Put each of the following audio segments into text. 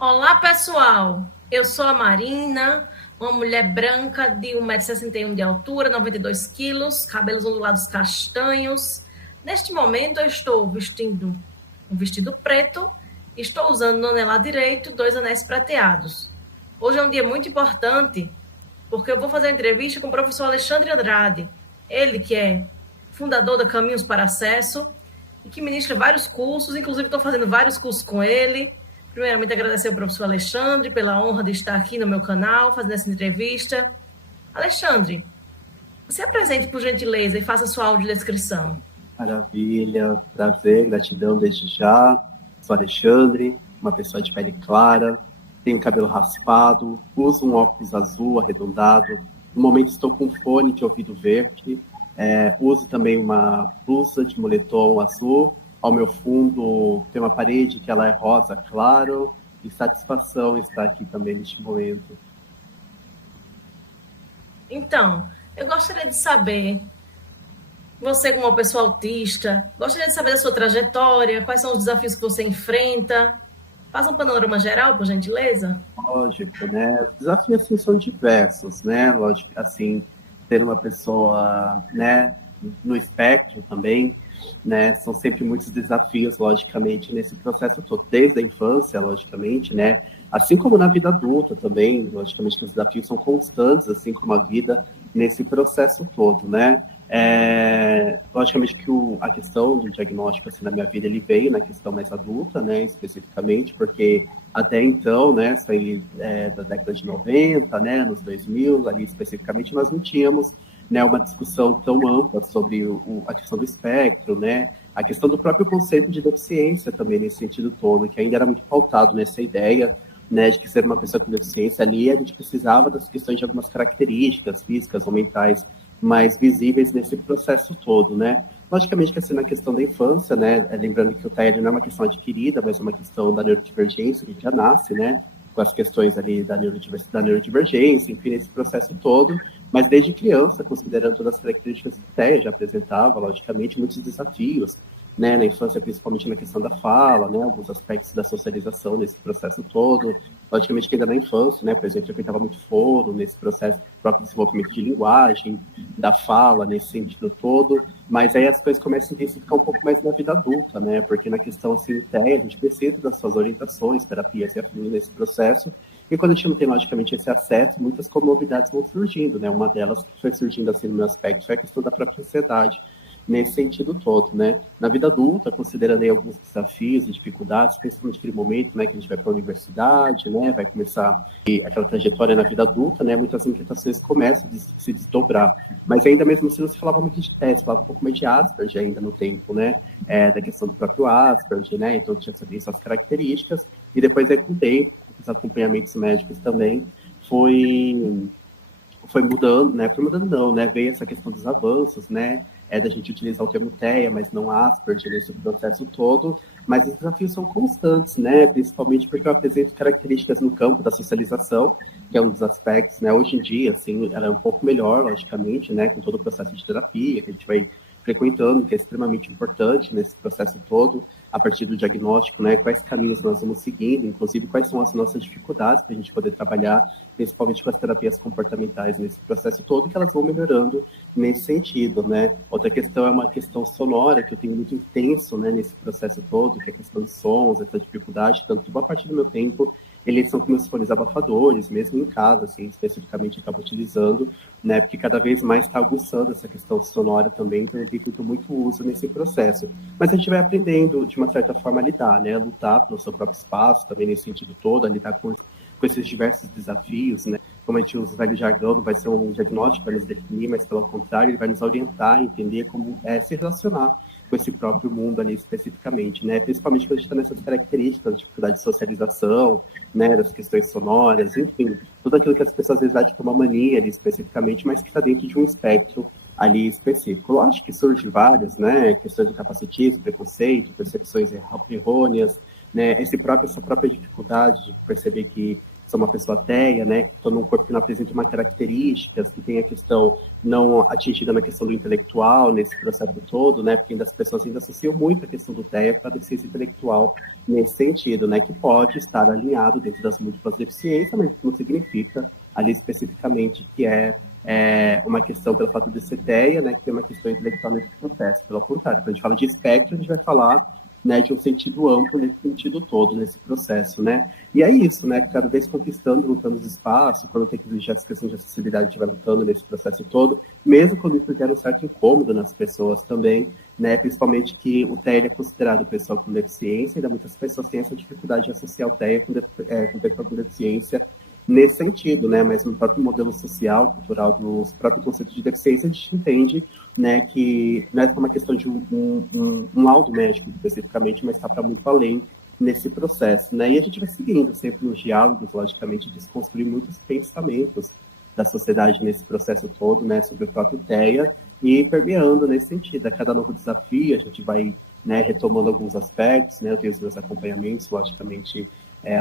Olá, pessoal! Eu sou a Marina, uma mulher branca de 1,61 m de altura, 92 quilos, cabelos ondulados castanhos. Neste momento, eu estou vestindo um vestido preto, estou usando no anelar direito 2 anéis prateados. Hoje é um dia muito importante, porque eu vou fazer uma entrevista com o professor Alexandre Andrade, ele que é fundador da Caminhos para Acesso e que ministra vários cursos, inclusive estou fazendo vários cursos com ele. Primeiramente, agradecer ao professor Alexandre pela honra de estar aqui no meu canal, fazendo essa entrevista. Alexandre, se apresente por gentileza e faça sua audiodescrição. Maravilha, prazer, gratidão desde já. Sou Alexandre, uma pessoa de pele clara, tenho cabelo raspado, uso um óculos azul arredondado. No momento estou com fone de ouvido verde, uso também uma blusa de moletom azul. Ao meu fundo tem uma parede que ela é rosa claro, e satisfação estar aqui também neste momento. Então, eu gostaria de saber, você como uma pessoa autista, gostaria de saber da sua trajetória, quais são os desafios que você enfrenta. Faça um panorama geral, por gentileza. Lógico, né? Os desafios assim são diversos, né? Lógico, assim, ter uma pessoa, né, no espectro também, né? São sempre muitos desafios, logicamente, nesse processo todo, desde a infância, logicamente, né? Assim como na vida adulta também, logicamente que os desafios são constantes, assim como a vida nesse processo todo, né? Logicamente que a questão do diagnóstico assim, na minha vida ele veio na questão mais adulta, né, especificamente, porque até então, né, saí da década de 90, né, anos 2000, ali especificamente, nós não tínhamos, né, uma discussão tão ampla sobre a questão do espectro, né, a questão do próprio conceito de deficiência também nesse sentido todo, que ainda era muito pautado nessa ideia, né, de que ser uma pessoa com deficiência ali, a gente precisava das questões de algumas características físicas ou mentais mais visíveis nesse processo todo, né? Logicamente que assim, na questão da infância, né, lembrando que o TED não é uma questão adquirida, mas é uma questão da neurodivergência, que já nasce, né, com as questões ali da neurodivergência, enfim, esse processo todo, mas desde criança, considerando todas as características que o TEA já apresentava, logicamente, muitos desafios, né, na infância, principalmente na questão da fala, né, alguns aspectos da socialização nesse processo todo, logicamente que ainda na infância, né, por exemplo, eu frequentava muito foro nesse processo próprio desenvolvimento de linguagem, da fala, nesse sentido todo, mas aí as coisas começam a intensificar um pouco mais na vida adulta, né, porque na questão assim, TEA, a gente precisa das suas orientações, terapias e afins nesse processo, e quando a gente não tem, logicamente, esse acesso, muitas comorbidades vão surgindo, né, uma delas que foi surgindo assim no meu aspecto foi a questão da própria ansiedade, nesse sentido todo, né? Na vida adulta, considerando aí alguns desafios e dificuldades, principalmente naquele momento, né, que a gente vai para a universidade, né, vai começar aquela trajetória na vida adulta, né, muitas inquietações começam a se desdobrar. Mas ainda mesmo assim, não se falava muito de teste, falava um pouco mais de Asperger ainda no tempo, né, da questão do próprio Asperger, né, então tinha essas características, e depois aí com o tempo, com os acompanhamentos médicos também, foi mudando, né? Foi mudando não, né? Veio essa questão dos avanços, né? Da gente utilizar o termo TEA, mas não Asperger, nesse processo todo, mas os desafios são constantes, né? Principalmente porque eu apresento características no campo da socialização, que é um dos aspectos, né? Hoje em dia, assim, ela é um pouco melhor, logicamente, né? Com todo o processo de terapia que a gente vai frequentando, que é extremamente importante nesse processo todo, a partir do diagnóstico, né, quais caminhos nós vamos seguindo, inclusive quais são as nossas dificuldades para a gente poder trabalhar, principalmente com as terapias comportamentais nesse processo todo, que elas vão melhorando nesse sentido, né. Outra questão é uma questão sonora, que eu tenho muito intenso, né, nesse processo todo, que é a questão de sons, essa dificuldade, tanto boa parte do meu tempo eles são com meus fones abafadores, mesmo em casa, assim, especificamente eu acabo utilizando, né, porque cada vez mais está aguçando essa questão sonora também, então eu tenho feito muito uso nesse processo. Mas a gente vai aprendendo, de uma certa forma, a lidar, né, a lutar pelo seu próprio espaço, também nesse sentido todo, a lidar com esses diversos desafios, né, como a gente usa o velho jargão, não vai ser um diagnóstico para nos definir, mas pelo contrário, ele vai nos orientar a entender como se relacionar com esse próprio mundo ali especificamente, né? Principalmente quando a gente está nessas características, dificuldade de socialização, né? Das questões sonoras, enfim, tudo aquilo que as pessoas às vezes acham que é uma mania ali especificamente, mas que está dentro de um espectro ali específico. Lógico que surge várias, né? Questões do capacitismo, preconceito, percepções errôneas, né? Essa própria dificuldade de perceber que sou uma pessoa ateia, né, que estou num corpo que não apresenta uma características, que tem a questão não atingida na questão do intelectual, nesse processo todo, né, porque ainda as pessoas ainda associam muito a questão do TEA com a deficiência intelectual nesse sentido, né, que pode estar alinhado dentro das múltiplas deficiências, mas não significa ali especificamente que é uma questão pelo fato de ser TEA, né, que tem uma questão intelectual nesse processo. Pelo contrário, quando a gente fala de espectro, a gente vai falar, né, de um sentido amplo, nesse sentido todo, nesse processo, né? E é isso, né, cada vez conquistando, lutando os espaços, quando tem que exigir essa questão de acessibilidade, a gente vai lutando nesse processo todo, mesmo quando isso gera um certo incômodo nas pessoas também, né, principalmente que o TEA é considerado pessoa com deficiência, ainda muitas pessoas têm essa dificuldade de associar o TEA com pessoa com deficiência, nesse sentido, né, mas no próprio modelo social, cultural, dos próprios conceitos de deficiência, a gente entende, né, que não é só uma questão de um laudo médico especificamente, mas está para muito além nesse processo, né, e a gente vai seguindo sempre nos diálogos, logicamente, desconstruir muitos pensamentos da sociedade nesse processo todo, né, sobre o próprio TEA, e permeando nesse sentido. A cada novo desafio, a gente vai, né, retomando alguns aspectos, né, eu tenho os meus acompanhamentos, logicamente,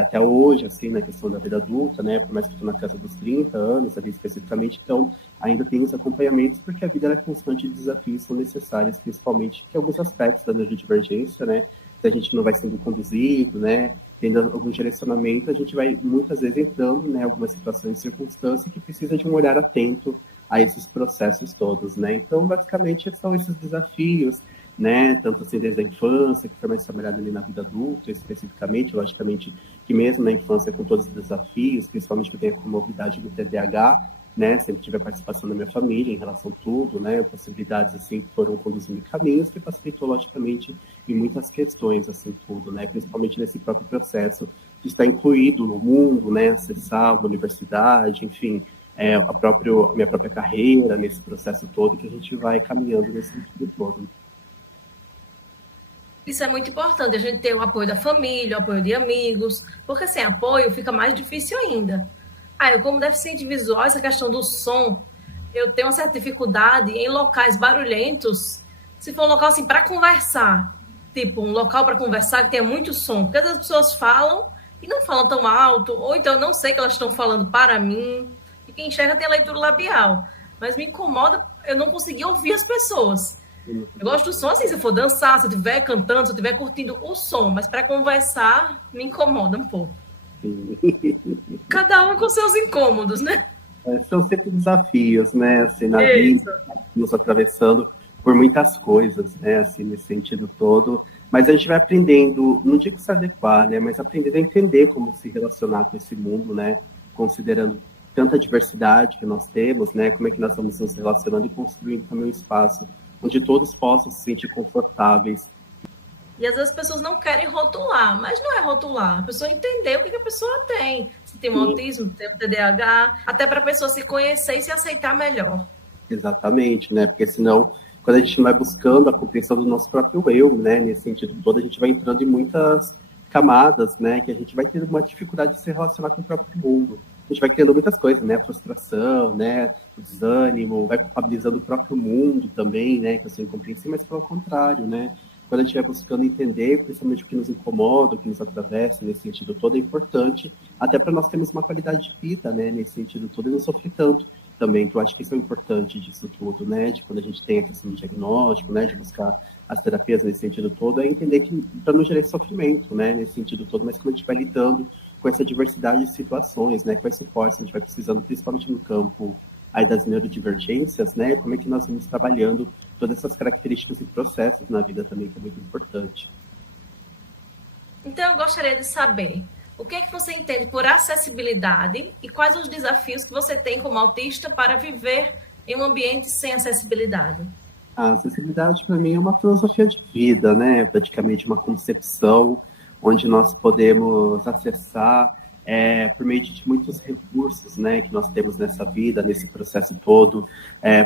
até hoje, assim, na questão da vida adulta, né, por mais que eu estou na casa dos 30 anos, ali especificamente, então, ainda tem os acompanhamentos, porque a vida é constante e desafios são necessários, principalmente que alguns aspectos da neurodivergência, né, se a gente não vai sendo conduzido, né, tendo algum direcionamento, a gente vai, muitas vezes, entrando, né, algumas situações e circunstâncias que precisa de um olhar atento a esses processos todos, né, então, basicamente, são esses desafios, né, tanto assim desde a infância, que foi mais trabalhado ali na vida adulta, especificamente, logicamente, que mesmo na infância, com todos os desafios, principalmente que eu tenho a comorbidade do TDAH, né, sempre tive a participação da minha família em relação a tudo, né, possibilidades, assim, que foram conduzindo caminhos que facilitou, logicamente, em muitas questões, assim, tudo, né, principalmente nesse próprio processo de estar incluído no mundo, né, acessar uma universidade, enfim, a minha própria carreira, nesse processo todo, que a gente vai caminhando nesse sentido todo. Isso é muito importante, a gente ter o apoio da família, o apoio de amigos, porque sem apoio fica mais difícil ainda. Eu, como deficiente visual, essa questão do som, eu tenho uma certa dificuldade em locais barulhentos, se for um local assim para conversar, tipo um local para conversar que tenha muito som, porque às vezes as pessoas falam e não falam tão alto, ou então eu não sei que elas estão falando para mim, e quem enxerga tem a leitura labial, mas me incomoda eu não conseguir ouvir as pessoas. Eu gosto do som assim, se eu for dançar, se eu estiver cantando, se eu estiver curtindo o som, mas para conversar me incomoda um pouco. Cada um com seus incômodos, né? São sempre desafios, né, assim, na Isso. vida, nos atravessando por muitas coisas, né, assim, nesse sentido todo, mas a gente vai aprendendo, não digo se adequar, né, mas aprendendo a entender como se relacionar com esse mundo, né, considerando tanta diversidade que nós temos, né, como é que nós vamos nos relacionando e construindo também um espaço onde todos possam se sentir confortáveis. E às vezes as pessoas não querem rotular, mas não é rotular, a pessoa entender o que a pessoa tem. Se tem um autismo, se tem um TDAH, até para a pessoa se conhecer e se aceitar melhor. Exatamente, né? Porque senão, quando a gente não vai buscando a compreensão do nosso próprio eu, né? Nesse sentido todo, a gente vai entrando em muitas camadas, né? Que a gente vai tendo uma dificuldade de se relacionar com o próprio mundo. A gente vai criando muitas coisas, né? A frustração, né? O desânimo, vai culpabilizando o próprio mundo também, né? Que eu sou incompreensível, mas pelo contrário, né? Quando a gente vai buscando entender, principalmente o que nos incomoda, o que nos atravessa, nesse sentido todo, é importante, até para nós termos uma qualidade de vida, né? Nesse sentido todo, e não sofrer tanto também, que eu acho que isso é importante disso tudo, né? De quando a gente tem a questão do diagnóstico, né? De buscar as terapias nesse sentido todo, é entender que para não gerar sofrimento, né? Nesse sentido todo, mas como a gente vai lidando com essa diversidade de situações, né? Quais suportes a gente vai precisando, principalmente no campo aí das neurodivergências, né? Como é que nós vamos trabalhando todas essas características e processos na vida também, que é muito importante. Então, eu gostaria de saber o que é que você entende por acessibilidade e quais os desafios que você tem como autista para viver em um ambiente sem acessibilidade. A acessibilidade, para mim, é uma filosofia de vida, né? Praticamente uma concepção onde nós podemos acessar por meio de muitos recursos, né, que nós temos nessa vida, nesse processo todo.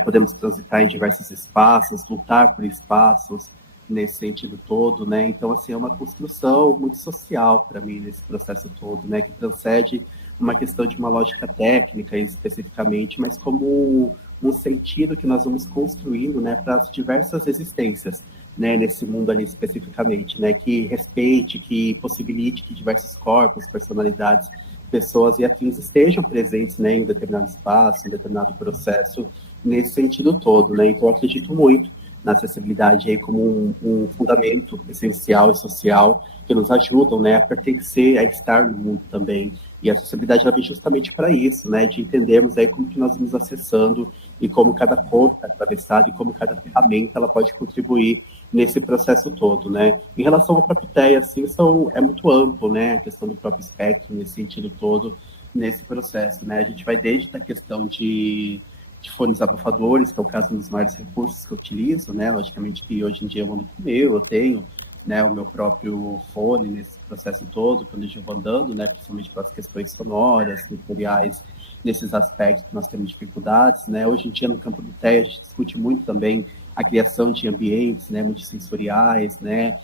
Podemos transitar em diversos espaços, lutar por espaços nesse sentido todo, né? Então, assim, é uma construção muito social para mim nesse processo todo, né? Que transcende uma questão de uma lógica técnica especificamente, mas como um sentido que nós vamos construindo, né, para as diversas existências, né, nesse mundo ali especificamente, né, que respeite, que possibilite que diversos corpos, personalidades pessoas e afins estejam presentes, né, em um determinado espaço, em um determinado processo, nesse sentido todo, né? Então, eu acredito muito na acessibilidade aí como um fundamento essencial e social que nos ajudam, né, a pertencer, a estar no mundo também. E a acessibilidade ela vem justamente para isso, né, de entendermos aí como que nós vamos acessando e como cada cor está atravessada e como cada ferramenta ela pode contribuir nesse processo todo, né. Em relação ao próprio TEA, assim, é muito amplo, né, a questão do próprio espectro nesse sentido todo, nesse processo, né. A gente vai desde a questão de fones abafadores, que é o caso dos maiores recursos que eu utilizo, né? Logicamente que hoje em dia eu ando com o meu, eu tenho, né, o meu próprio fone nesse processo todo, quando eu vou andando, né, principalmente para as questões sonoras, sensoriais, nesses aspectos que nós temos dificuldades, né? Hoje em dia no campo do TEA a gente discute muito também a criação de ambientes, né, multissensoriais, né,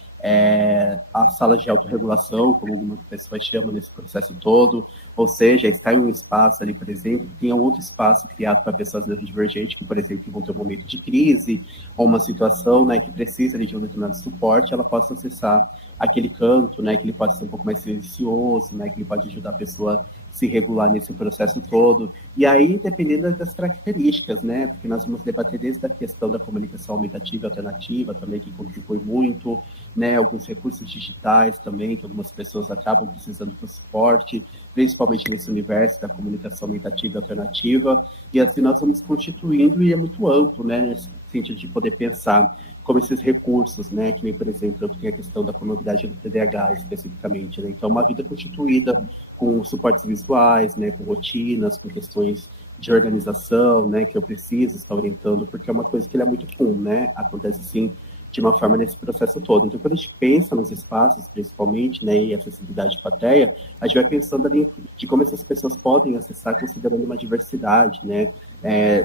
as salas de autorregulação, como algumas pessoas chamam nesse processo todo, ou seja, estar em um espaço ali, por exemplo, tem um outro espaço criado para pessoas neurodivergentes, que, por exemplo, vão ter um momento de crise, ou uma situação, né, que precisa ali, de um determinado suporte, ela possa acessar aquele canto, né, que ele pode ser um pouco mais silencioso, né, que ele pode ajudar a pessoa a se regular nesse processo todo. E aí, dependendo das características, né, porque nós vamos debater desde a questão da comunicação aumentativa e alternativa também, que contribui muito, né, alguns recursos digitais também, que algumas pessoas acabam precisando do suporte, principalmente nesse universo da comunicação aumentativa e alternativa, e assim nós vamos constituindo, e é muito amplo, né, nesse sentido de poder pensar como esses recursos, né, que nem, por exemplo, eu tenho a questão da comorbidade do TDAH especificamente, né, então uma vida constituída com suportes visuais, né, com rotinas, com questões de organização, né, que eu preciso estar orientando, porque é uma coisa que ele é muito comum, né, acontece assim, de uma forma nesse processo todo. Então, quando a gente pensa nos espaços, principalmente, né, e acessibilidade de plateia, a gente vai pensando ali de como essas pessoas podem acessar considerando uma diversidade, né,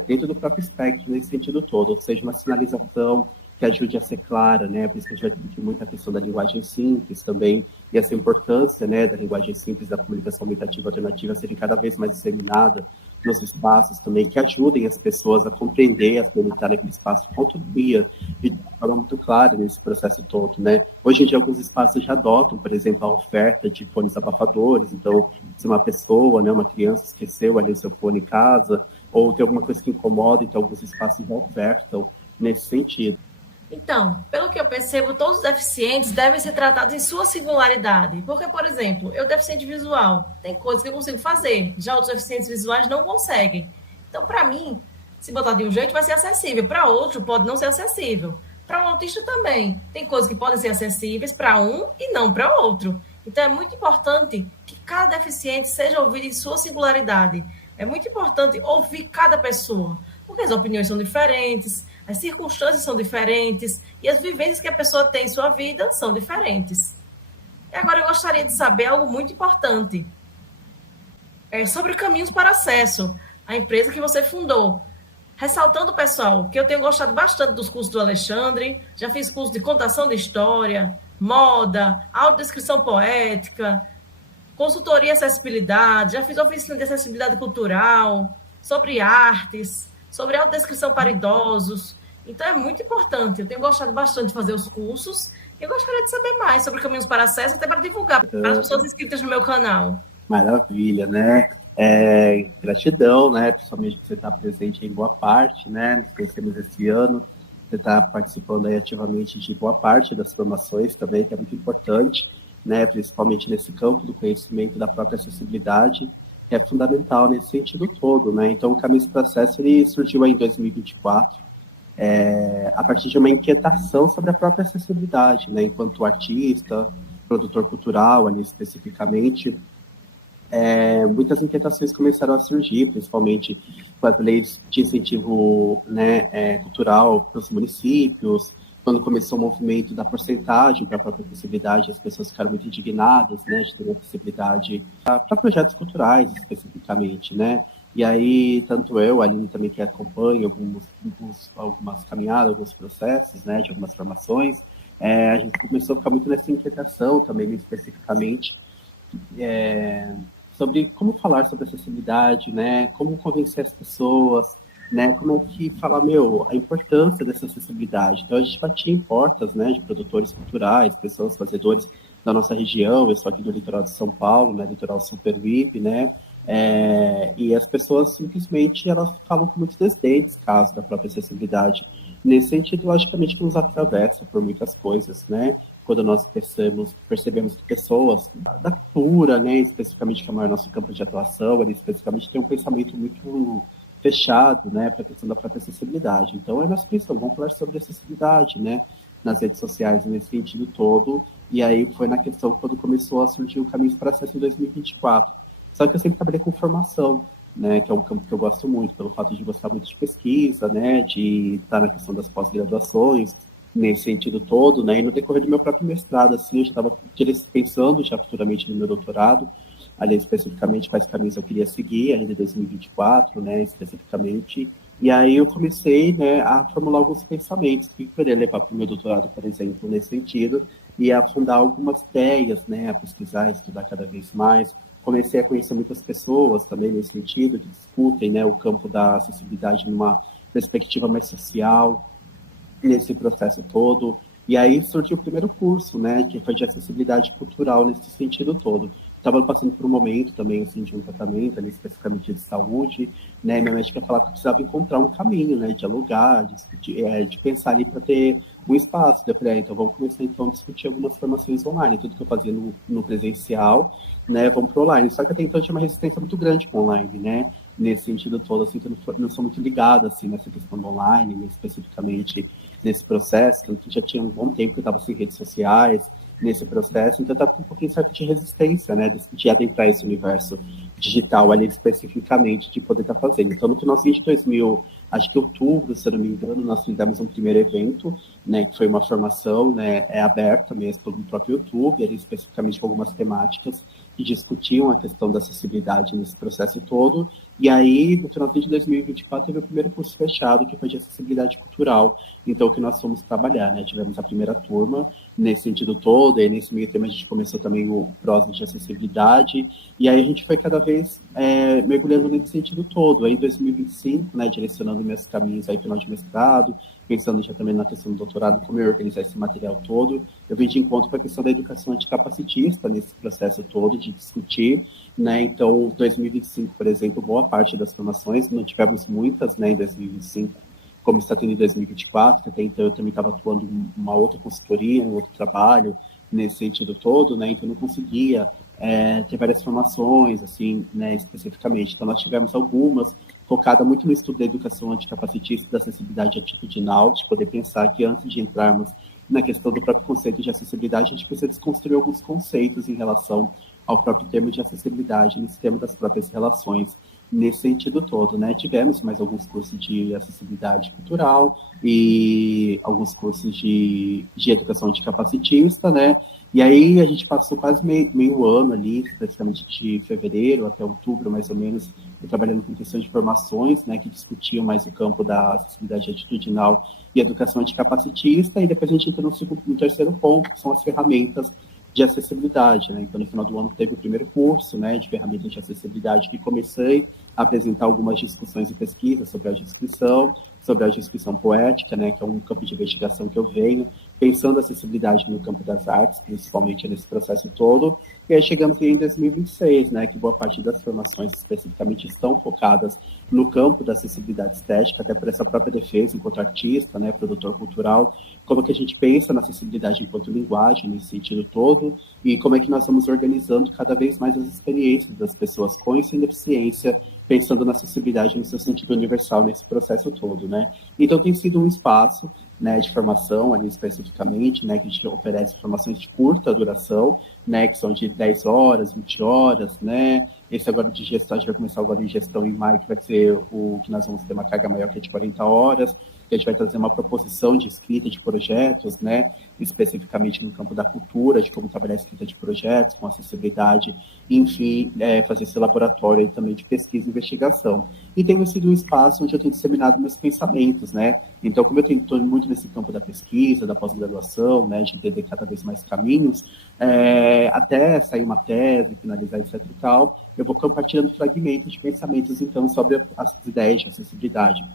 dentro do próprio espectro, nesse sentido todo, ou seja, uma sinalização que ajude a ser clara, né, por isso que a gente vai discutir muito a questão da linguagem simples também, e essa importância, né, da linguagem simples, da comunicação aumentativa alternativa serem cada vez mais disseminada nos espaços também, que ajudem as pessoas a compreender, a experimentar naquele espaço com autonomia, e de forma muito clara nesse processo todo, né. Hoje em dia, alguns espaços já adotam, por exemplo, a oferta de fones abafadores, então, se uma pessoa, né, uma criança esqueceu ali o seu fone em casa, ou tem alguma coisa que incomoda, então alguns espaços já ofertam nesse sentido. Então, pelo que eu percebo, todos os deficientes devem ser tratados em sua singularidade. Porque, por exemplo, eu deficiente visual, tem coisas que eu consigo fazer, já outros deficientes visuais não conseguem. Então, para mim, se botar de um jeito, vai ser acessível. Para outro, pode não ser acessível. Para um autista também. Tem coisas que podem ser acessíveis para um e não para outro. Então, é muito importante que cada deficiente seja ouvido em sua singularidade. É muito importante ouvir cada pessoa, porque as opiniões são diferentes, as circunstâncias são diferentes e as vivências que a pessoa tem em sua vida são diferentes. E agora eu gostaria de saber algo muito importante. Sobre Caminhos para Acesso, a empresa que você fundou. Ressaltando, pessoal, que eu tenho gostado bastante dos cursos do Alexandre, já fiz curso de contação de história, moda, audiodescrição poética, consultoria e acessibilidade, já fiz oficina de acessibilidade cultural, sobre artes, sobre autodescrição para idosos. Então, é muito importante. Eu tenho gostado bastante de fazer os cursos e eu gostaria de saber mais sobre Caminhos para Acesso, até para divulgar para as pessoas inscritas no meu canal. Maravilha, né? Gratidão, né? Principalmente por você estar presente em boa parte, né? Nos conhecemos esse ano. Você está participando aí ativamente de boa parte das formações também, que é muito importante, né? Principalmente nesse campo do conhecimento da própria acessibilidade, que é fundamental nesse sentido todo, né? Então, o Caminhos para Acesso ele surgiu aí em 2024, a partir de uma inquietação sobre a própria acessibilidade, né? Enquanto artista, produtor cultural, ali especificamente, muitas inquietações começaram a surgir, principalmente com as leis de incentivo, né, cultural para os municípios, quando começou o movimento da porcentagem para a própria acessibilidade, as pessoas ficaram muito indignadas, né, de ter acessibilidade para projetos culturais, especificamente, né, e aí, tanto eu, a Aline também que acompanha algumas caminhadas, alguns processos, né, de algumas formações, a gente começou a ficar muito nessa inquietação também, especificamente, sobre como falar sobre acessibilidade, né, como convencer as pessoas, né, como é que falar, a importância dessa acessibilidade. Então, a gente batia em portas, né, de produtores culturais, pessoas, fazedores da nossa região, eu sou aqui do litoral de São Paulo, né, litoral Superwipe, né, e as pessoas simplesmente elas falam com muitos desdéns caso da própria acessibilidade. Nesse sentido, logicamente, que nos atravessa por muitas coisas, né? Quando nós percebemos que pessoas da cultura, né, especificamente que é o maior nosso campo de atuação, ali especificamente tem um pensamento muito fechado, né, para a questão da própria acessibilidade. Então, é nossa questão, vamos falar sobre acessibilidade, né, nas redes sociais, nesse sentido todo, e aí foi na questão quando começou a surgir o Caminhos para Acesso em 2024. Só que eu sempre trabalhei com formação, né, que é um campo que eu gosto muito, pelo fato de gostar muito de pesquisa, né, de estar na questão das pós-graduações, nesse sentido todo, né, e no decorrer do meu próprio mestrado, assim, eu já estava pensando já futuramente no meu doutorado, ali especificamente quais caminhos eu queria seguir, ainda em 2024, né, especificamente, e aí eu comecei, né, a formular alguns pensamentos que eu poderia levar para o meu doutorado, por exemplo, nesse sentido, e a fundar algumas ideias, né, a pesquisar, estudar cada vez mais. Comecei a conhecer muitas pessoas também nesse sentido, que discutem, né, o campo da acessibilidade numa perspectiva mais social, nesse processo todo. E aí surgiu o primeiro curso, né, que foi de acessibilidade cultural nesse sentido todo. Estava passando por um momento também, assim, de um tratamento, ali, especificamente de saúde, né, minha médica falava que eu precisava encontrar um caminho, né, dialogar, de pensar ali para ter um espaço. Eu falei, então vamos começar então a discutir algumas formações online, tudo que eu fazia no presencial, né, vamos para online. Só que até então eu tinha uma resistência muito grande com online, né, nesse sentido todo, assim, que eu não sou muito ligado, assim, nessa questão do online, né, especificamente nesse processo, que já tinha um bom tempo que eu estava sem redes sociais, nesse processo, então eu estava com um pouquinho certo de resistência, né, de adentrar esse universo digital ali especificamente, de poder estar fazendo. Então, no finalzinho de 2000, acho que outubro, se eu não me engano, nós fizemos um primeiro evento, né, que foi uma formação, né, aberta mesmo pelo próprio YouTube, ali especificamente com algumas temáticas que discutiam a questão da acessibilidade nesse processo todo, e aí, no final de 2024, teve o primeiro curso fechado, que foi de acessibilidade cultural, então, o que nós fomos trabalhar, né? Tivemos a primeira turma nesse sentido todo, e nesse meio tema a gente começou também o prosa de acessibilidade, e aí a gente foi cada vez mergulhando nesse sentido todo. Aí em 2025, né, direcionando meus caminhos aí final de mestrado, pensando já também na questão do doutorado, como eu organizar esse material todo, eu vim de encontro com a questão da educação anticapacitista nesse processo todo de discutir, né? Então, 2025, por exemplo, boa parte das formações, não tivemos muitas, né, em 2025, como está tendo em 2024, que até então eu também estava atuando em uma outra consultoria, em outro trabalho, nesse sentido todo, né, então eu não conseguia ter várias formações, assim, né, especificamente. Então nós tivemos algumas, focada muito no estudo da educação anticapacitista, da acessibilidade atitudinal, de poder pensar que antes de entrarmos na questão do próprio conceito de acessibilidade, a gente precisa desconstruir alguns conceitos em relação ao próprio termo de acessibilidade, nesse termo das próprias relações, nesse sentido todo, né? Tivemos mais alguns cursos de acessibilidade cultural e alguns cursos de educação anticapacitista, né? E aí a gente passou quase meio ano ali, praticamente de fevereiro até outubro, mais ou menos, trabalhando com questões de formações, né, que discutiam mais o campo da acessibilidade atitudinal e educação anticapacitista, e depois a gente entra no terceiro ponto, que são as ferramentas de acessibilidade, né? Então, no final do ano, teve o primeiro curso, né, de ferramentas de acessibilidade, que comecei a apresentar algumas discussões e pesquisas sobre a descrição poética, né, que é um campo de investigação que eu venho, pensando a acessibilidade no campo das artes, principalmente nesse processo todo, e aí chegamos em 2026, né, que boa parte das formações especificamente estão focadas no campo da acessibilidade estética, até por essa própria defesa enquanto artista, né, produtor cultural, como que a gente pensa na acessibilidade enquanto linguagem, nesse sentido todo, e como é que nós vamos organizando cada vez mais as experiências das pessoas com e sem deficiência, pensando na acessibilidade no seu sentido universal nesse processo todo, né? Então tem sido um espaço, né, de formação ali especificamente, né, que a gente oferece formações de curta duração, né, que são de 10 horas, 20 horas, né? Esse agora de gestão, a gente vai começar agora em gestão em maio, que vai ser o que nós vamos ter uma carga maior, que é de 40 horas, que a gente vai trazer uma proposição de escrita de projetos, né, especificamente no campo da cultura, de como trabalhar a escrita de projetos, com acessibilidade, enfim, fazer esse laboratório aí também de pesquisa e investigação. E tem sido um espaço onde eu tenho disseminado meus pensamentos, né? Então, como eu estou muito nesse campo da pesquisa, da pós-graduação, né, de entender cada vez mais caminhos, até sair uma tese, finalizar, etc e tal, eu vou compartilhando fragmentos de pensamentos, então, sobre as ideias de acessibilidade,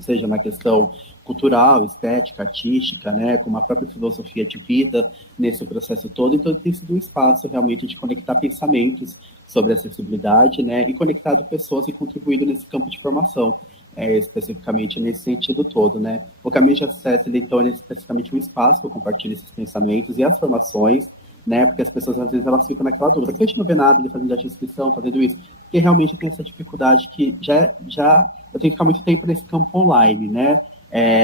seja na questão cultural, estética, artística, né, com uma própria filosofia de vida nesse processo todo. Então, tem sido um espaço realmente de conectar pensamentos sobre acessibilidade, né, e conectado pessoas e contribuído nesse campo de formação, especificamente nesse sentido todo, né. O Caminho de Acesso, ele, então, ele é especificamente um espaço para compartilhar esses pensamentos e as formações, né, porque as pessoas, às vezes, elas ficam naquela dúvida, por que a gente não vê nada ele fazendo a inscrição, fazendo isso? Porque realmente tem essa dificuldade que eu tenho que ficar muito tempo nesse campo online, né,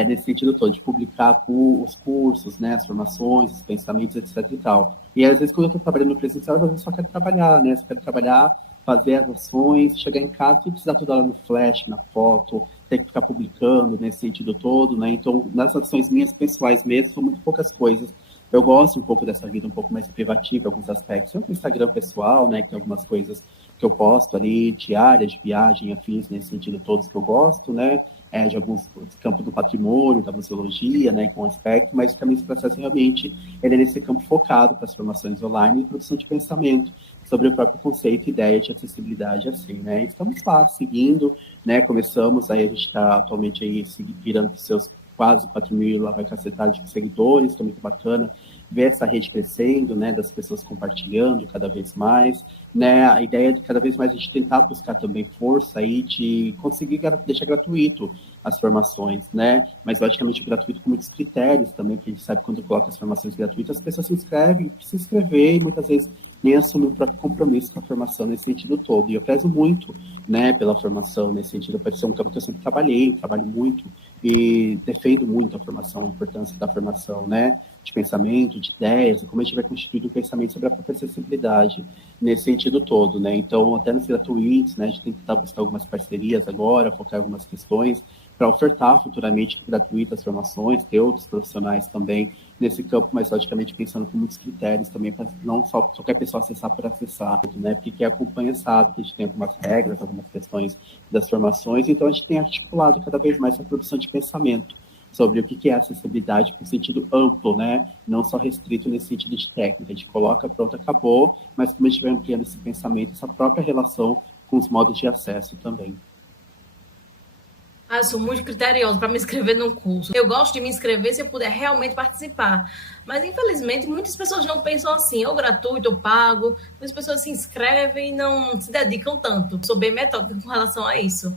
nesse sentido todo, de publicar os cursos, né, as formações, os pensamentos, etc e tal. E às vezes, quando eu estou trabalhando no presencial, às vezes só quero trabalhar, né, só quero trabalhar, fazer as ações, chegar em casa, não precisar toda hora no flash, na foto, ter que ficar publicando nesse sentido todo, né, então, nas ações minhas pessoais mesmo, são muito poucas coisas. Eu gosto um pouco dessa vida um pouco mais privativa, em alguns aspectos. Eu tenho Instagram pessoal, né, que tem algumas coisas que eu posto ali, diárias, de viagem, afins, nesse sentido todos que eu gosto, né, de alguns campos do patrimônio, da museologia, né, com aspecto, mas também esse processo realmente, ele é nesse campo focado para as formações online e produção de pensamento sobre o próprio conceito e ideia de acessibilidade, assim, né, estamos lá, seguindo, né, começamos, aí a gente está atualmente aí virando seus quase 4 mil, lá vai cacetada de seguidores, que é muito bacana ver essa rede crescendo, né, das pessoas compartilhando cada vez mais, né, a ideia de cada vez mais a gente tentar buscar também força aí de conseguir deixar gratuito as formações, né, mas logicamente gratuito com muitos critérios também, porque a gente sabe que quando coloca as formações gratuitas, as pessoas se inscrevem, se inscrever e muitas vezes nem assumem o próprio compromisso com a formação nesse sentido todo, e eu prezo muito, né, pela formação nesse sentido, pode ser um campo que eu sempre trabalho muito, e defendo muito a formação, a importância da formação, né, de pensamento, de ideias, e como a gente vai constituir um pensamento sobre a própria acessibilidade nesse sentido todo, né, então até nos gratuitos, né, a gente tem que tentar buscar algumas parcerias agora, focar em algumas questões, para ofertar futuramente gratuitas formações, ter outros profissionais também nesse campo, mas logicamente pensando com muitos critérios também, para não só qualquer pessoa acessar por acessar, né, porque quem acompanha sabe que a gente tem algumas regras, algumas questões das formações, então a gente tem articulado cada vez mais a produção de pensamento sobre o que é acessibilidade com sentido amplo, né, não só restrito nesse sentido de técnica, a gente coloca, pronto, acabou, mas como a gente vai ampliando esse pensamento, essa própria relação com os modos de acesso também. Eu sou muito criteriosa para me inscrever num curso. Eu gosto de me inscrever se eu puder realmente participar. Mas, infelizmente, muitas pessoas não pensam assim, ou gratuito, ou pago. Muitas pessoas se inscrevem e não se dedicam tanto. Sou bem metódica com relação a isso.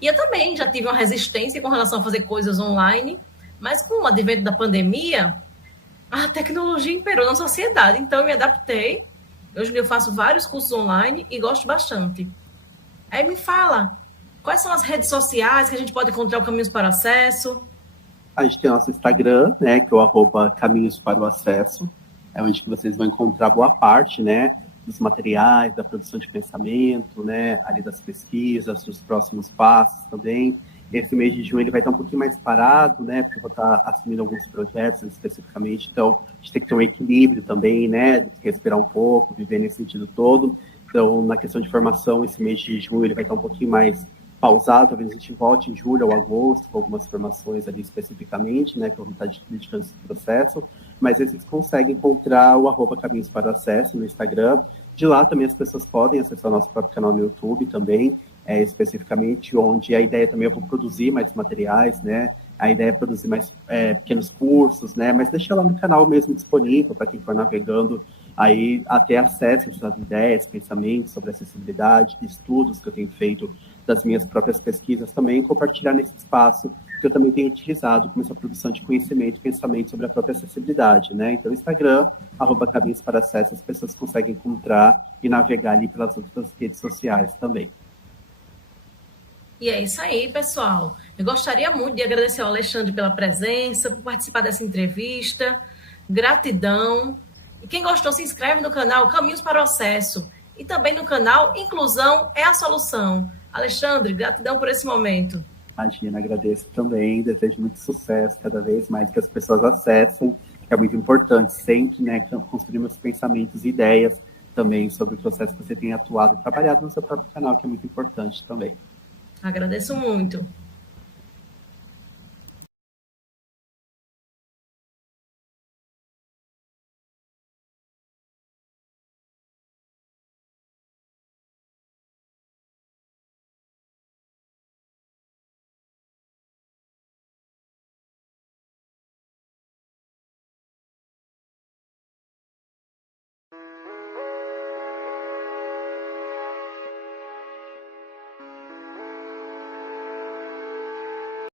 E eu também já tive uma resistência com relação a fazer coisas online, mas com o advento da pandemia, a tecnologia imperou na sociedade. Então, eu me adaptei. Hoje eu faço vários cursos online e gosto bastante. Aí me fala, quais são as redes sociais que a gente pode encontrar o Caminhos para o Acesso? A gente tem nosso Instagram, né, que é o @caminhos para o acesso, é onde vocês vão encontrar boa parte, né, dos materiais, da produção de pensamento, né, ali das pesquisas, dos próximos passos também. Esse mês de junho ele vai estar um pouquinho mais parado, né, porque eu vou estar assumindo alguns projetos especificamente, então a gente tem que ter um equilíbrio também, né, respirar um pouco, viver nesse sentido todo. Então, na questão de formação, esse mês de junho ele vai estar um pouquinho mais pausado, talvez a gente volte em julho ou agosto, com algumas formações ali especificamente, né, que eu vou estar dedicando esse processo, mas vocês conseguem encontrar o @caminhos para o acesso no Instagram. De lá também as pessoas podem acessar o nosso próprio canal no YouTube também, especificamente, onde a ideia também eu vou produzir mais materiais, né, a ideia é produzir mais pequenos cursos, né, mas deixar lá no canal mesmo disponível para quem for navegando aí até acesso a essas ideias, pensamentos sobre acessibilidade, estudos que eu tenho feito das minhas próprias pesquisas também, compartilhar nesse espaço que eu também tenho utilizado como essa produção de conhecimento e pensamento sobre a própria acessibilidade, né? Então, Instagram, @caminhos para acesso, as pessoas conseguem encontrar e navegar ali pelas outras redes sociais também. E é isso aí, pessoal. Eu gostaria muito de agradecer ao Alexandre pela presença, por participar dessa entrevista. Gratidão. E quem gostou, se inscreve no canal Caminhos para o Acesso. E também no canal Inclusão é a Solução. Alexandre, gratidão por esse momento. Imagina, agradeço também, desejo muito sucesso cada vez mais que as pessoas acessem, que é muito importante sempre, né, construir meus pensamentos e ideias também sobre o processo que você tem atuado e trabalhado no seu próprio canal, que é muito importante também. Agradeço muito.